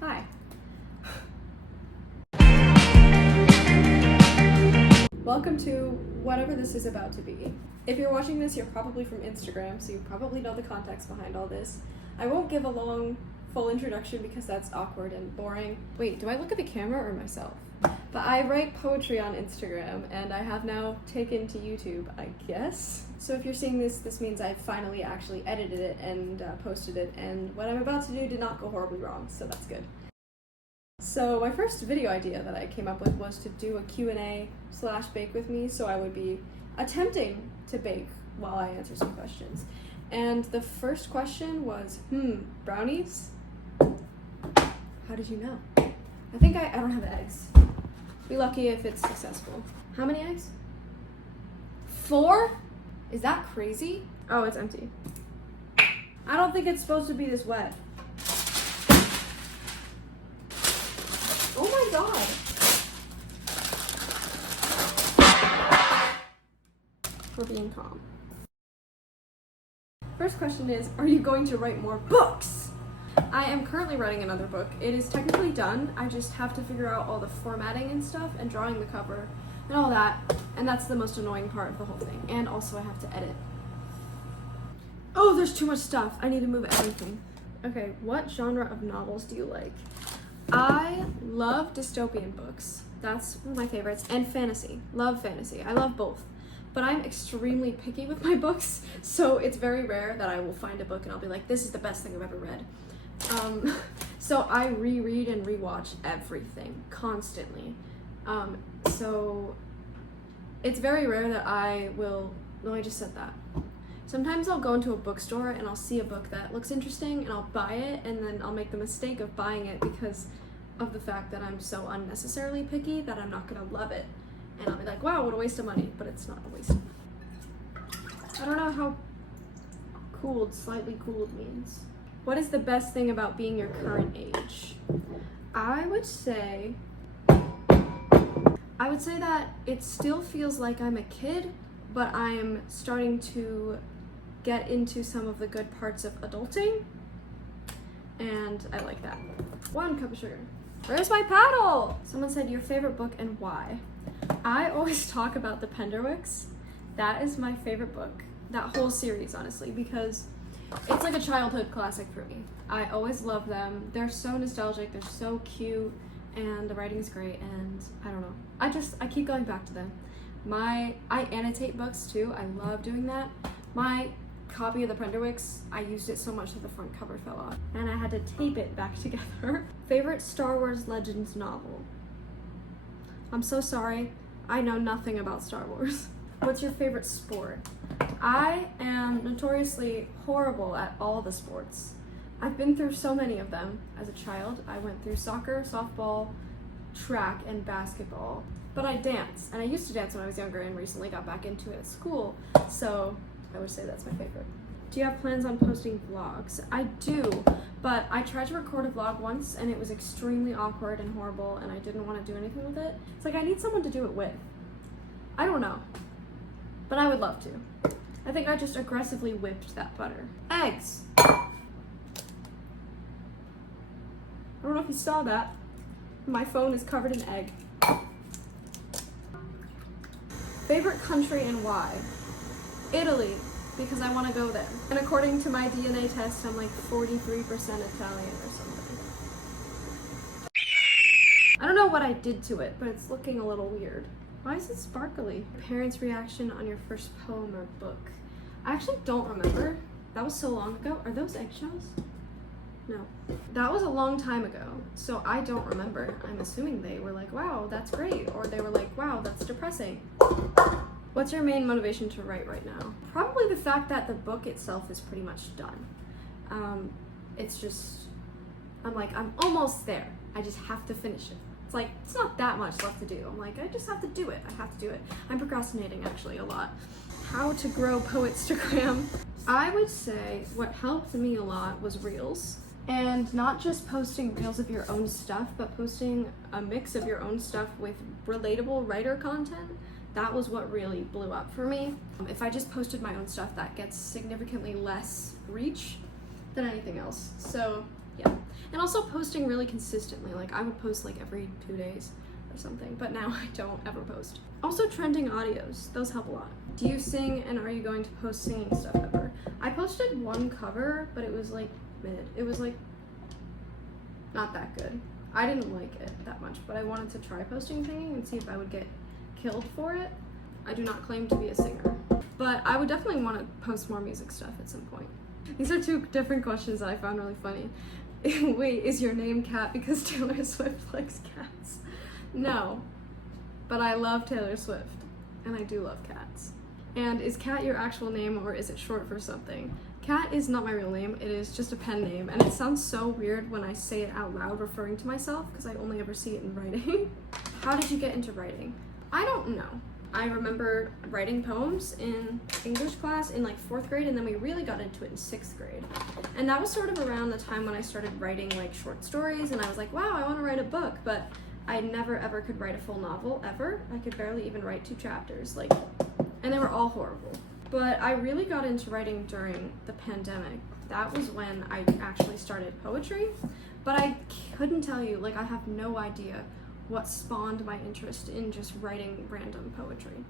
Hi. Welcome to whatever this is about to be. If you're watching this, you're probably from Instagram, so you probably know the context behind all this. I won't give a long, full introduction because that's awkward and boring. Wait, do I look at the camera or myself? But I write poetry on Instagram, and I have now taken to YouTube, I guess. So if you're seeing this, this means I finally actually edited it and posted it, and what I'm about to do did not go horribly wrong, so that's good. So my first video idea that I came up with was to do a Q&A/bake with me, so I would be attempting to bake while I answer some questions. And the first question was, brownies? How did you know? I think I don't have eggs. Be lucky if it's successful. How many eggs? 4? Is that crazy? Oh, it's empty. I don't think it's supposed to be this wet. Oh my god. We're being calm. First question is, are you going to write more books? I am currently writing another book. It is technically done. I just have to figure out all the formatting and stuff and drawing the cover and all that. And that's the most annoying part of the whole thing. And also I have to edit. Oh, there's too much stuff. I need to move everything. Okay, what genre of novels do you like? I love dystopian books. That's one of my favorites. And fantasy. Love fantasy. I love both. But I'm extremely picky with my books, so it's very rare that I will find a book and I'll be like, this is the best thing I've ever read. So I reread and rewatch everything constantly. So it's very rare that I will, no, I just said that. Sometimes I'll go into a bookstore and I'll see a book that looks interesting and I'll buy it, and then I'll make the mistake of buying it because of the fact that I'm so unnecessarily picky that I'm not gonna love it. And I'll be like, wow, what a waste of money, but it's not a waste of money. I don't know how cooled, slightly cooled means. What is the best thing about being your current age? I would say that it still feels like I'm a kid, but I'm starting to get into some of the good parts of adulting, and I like that. 1 cup of sugar. Where's my paddle? Someone said your favorite book and why. I always talk about the Penderwicks. That is my favorite book. That whole series, honestly, because it's like a childhood classic for me. I always love them. They're so nostalgic, they're so cute, and the writing's great, and I don't know. I keep going back to them. I annotate books too. I love doing that. My copy of the Penderwicks, I used it so much that the front cover fell off, and I had to tape it back together. Favorite Star Wars Legends novel? I'm so sorry. I know nothing about Star Wars. What's your favorite sport? I am notoriously horrible at all the sports. I've been through so many of them as a child. I went through soccer, softball, track, and basketball. But I dance, and I used to dance when I was younger and recently got back into it at school, so I would say that's my favorite. Do you have plans on posting vlogs? I do, but I tried to record a vlog once and it was extremely awkward and horrible and I didn't want to do anything with it. It's like I need someone to do it with. I don't know, but I would love to. I think I just aggressively whipped that butter. Eggs! I don't know if you saw that. My phone is covered in egg. Favorite country and why? Italy, because I want to go there. And according to my DNA test, I'm like 43% Italian or something. I don't know what I did to it, but it's looking a little weird. Why is it sparkly? Parents' reaction on your first poem or book? I actually don't remember. That was so long ago. Are those eggshells? No. That was a long time ago, so I don't remember. I'm assuming they were like, wow, that's great, or they were like, wow, that's depressing. What's your main motivation to write right now? Probably the fact that the book itself is pretty much done. It's just, I'm like, I'm almost there. I just have to finish it. It's like, it's not that much left to do. I'm like, I just have to do it. I have to do it. I'm procrastinating actually a lot. How to grow Poetstagram. I would say what helped me a lot was Reels. And not just posting reels of your own stuff, but posting a mix of your own stuff with relatable writer content. That was what really blew up for me. If I just posted my own stuff, that gets significantly less reach than anything else. So yeah, And also posting really consistently. Like I would post like every 2 days or something, but now I don't ever post. Also trending audios, those help a lot. Do you sing, and are you going to post singing stuff ever? I posted one cover, but it was like mid. It was like not that good. I didn't like it that much, but I wanted to try posting singing and see if I would get killed for it. I do not claim to be a singer, but I would definitely want to post more music stuff at some point. These are two different questions that I found really funny. Wait, is your name Kat because Taylor Swift likes cats? No, but I love Taylor Swift, and I do love cats. And is Kat your actual name, or is it short for something? Kat is not my real name, it is just a pen name, and it sounds so weird when I say it out loud referring to myself, because I only ever see it in writing. How did you get into writing? I don't know. I remember writing poems in English class in like 4th grade, and then we really got into it in 6th grade. And that was sort of around the time when I started writing like short stories, and I was like, wow, I want to write a book, but I never ever could write a full novel, ever. I could barely even write 2 chapters, like, and they were all horrible. But I really got into writing during the pandemic. That was when I actually started poetry, but I couldn't tell you, like I have no idea what spawned my interest in just writing random poetry.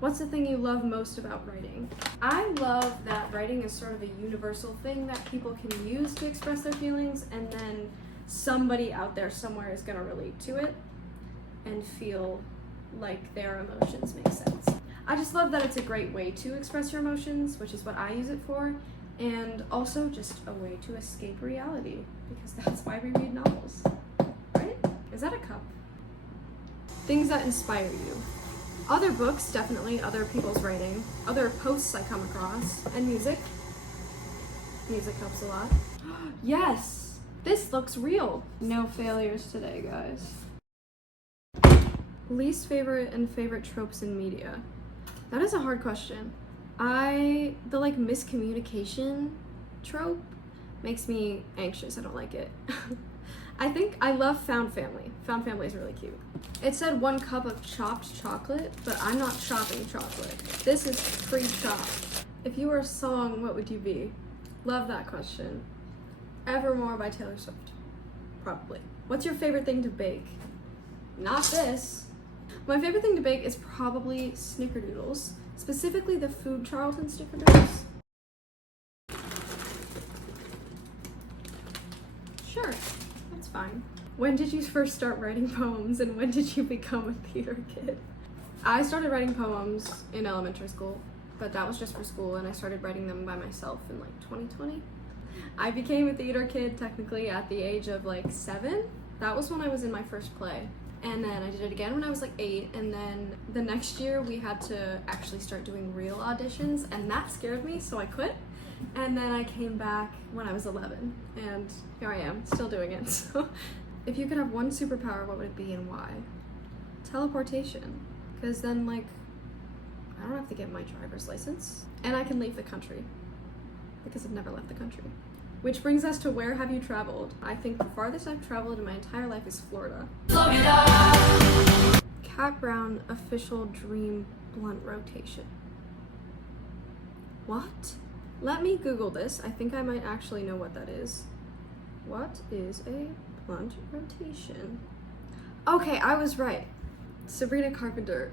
What's the thing you love most about writing? I love that writing is sort of a universal thing that people can use to express their feelings, and then somebody out there somewhere is gonna relate to it and feel like their emotions make sense. I just love that it's a great way to express your emotions, which is what I use it for, and also just a way to escape reality, because that's why we read novels, right? Is that a cup? Things that inspire you. Other books, definitely, other people's writing, other posts I come across, and music. Music helps a lot. Yes! This looks real. No failures today, guys. Least favorite and favorite tropes in media. That is a hard question. The like miscommunication trope makes me anxious. I don't like it. I think I love found family. Found family is really cute. It said 1 cup of chopped chocolate, but I'm not chopping chocolate. This is pre-chopped. If you were a song, what would you be? Love that question. Evermore by Taylor Swift. Probably. What's your favorite thing to bake? Not this. My favorite thing to bake is probably snickerdoodles, specifically the Food Charlton snickerdoodles. Sure, that's fine. When did you first start writing poems, and when did you become a theater kid? I started writing poems in elementary school, but that was just for school, and I started writing them by myself in like 2020. I became a theater kid technically at the age of like 7. That was when I was in my first play. And then I did it again when I was like 8, and then the next year we had to actually start doing real auditions, and that scared me, so I quit. And then I came back when I was 11, and here I am, still doing it. So if you could have one superpower, what would it be and why? Teleportation, because then like I don't have to get my driver's license, and I can leave the country, because I've never left the country. Which brings us to where have you traveled? I think the farthest I've traveled in my entire life is Florida. Cat Brown official dream blunt rotation. What? Let me Google this. I think I might actually know what that is. What is a blunt rotation? Okay, I was right. Sabrina Carpenter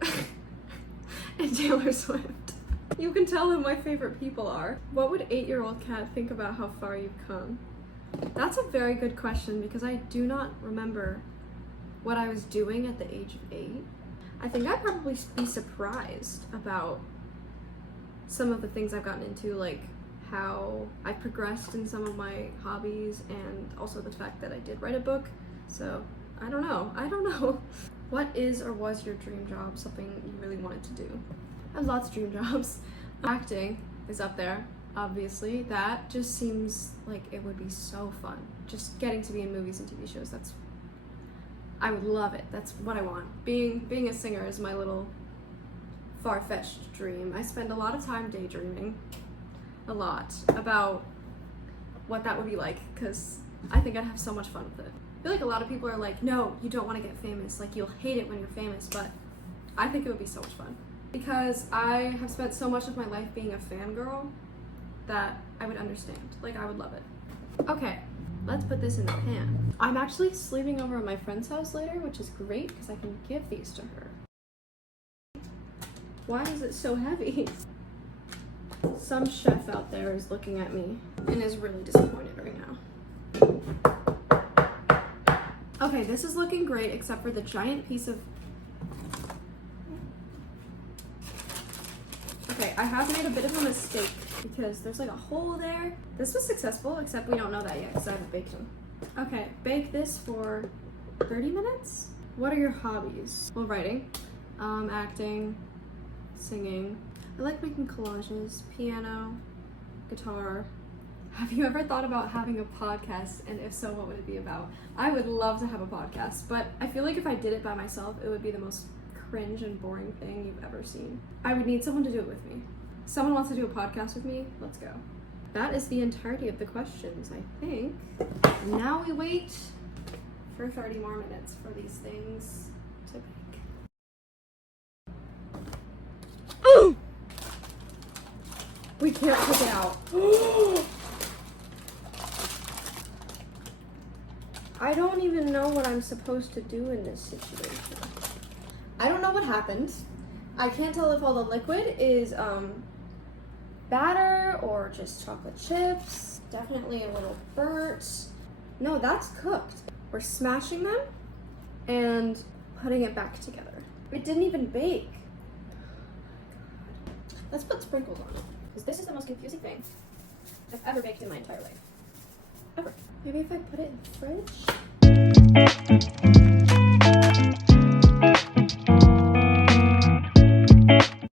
and Taylor Swift. You can tell who my favorite people are. What would 8-year-old Kat think about how far you've come? That's a very good question, because I do not remember what I was doing at the age of 8. I think I'd probably be surprised about some of the things I've gotten into, like how I progressed in some of my hobbies, and also the fact that I did write a book. So I don't know. What is or was your dream job, something you really wanted to do? I have lots of dream jobs. Acting is up there, obviously. That just seems like it would be so fun. Just getting to be in movies and TV shows, I would love it. That's what I want. Being a singer is my little far-fetched dream. I spend a lot of time daydreaming, a lot, about what that would be like, because I think I'd have so much fun with it. I feel like a lot of people are like, no, you don't want to get famous, like you'll hate it when you're famous, but I think it would be so much fun. Because I have spent so much of my life being a fangirl that I would understand. Like, I would love it. Okay, Let's put this in the pan. I'm actually sleeping over at my friend's house later, which is great because I can give these to her. Why is it so heavy? Some chef out there is looking at me and is really disappointed right now. Okay, this is looking great except for the giant piece of... Okay, I have made a bit of a mistake because there's like a hole there. This was successful, except we don't know that yet because I haven't baked them. Okay, bake this for 30 minutes? What are your hobbies? Well, writing, acting, singing. I like making collages, piano, guitar. Have you ever thought about having a podcast? And if so, what would it be about? I would love to have a podcast, but I feel like if I did it by myself, it would be the most cringe and boring thing you've ever seen. I would need someone to do it with me. Someone wants to do a podcast with me? Let's go. That is the entirety of the questions, I think. Now we wait for 30 more minutes for these things to bake. We can't take it out. I don't even know what I'm supposed to do in this situation. I don't know what happened. I can't tell if all the liquid is batter or just chocolate chips. Definitely a little burnt. No, that's cooked. We're smashing them and putting it back together. It didn't even bake. Let's put sprinkles on it, because this is the most confusing thing I've ever baked in my entire life. Ever. Maybe if I put it in the fridge?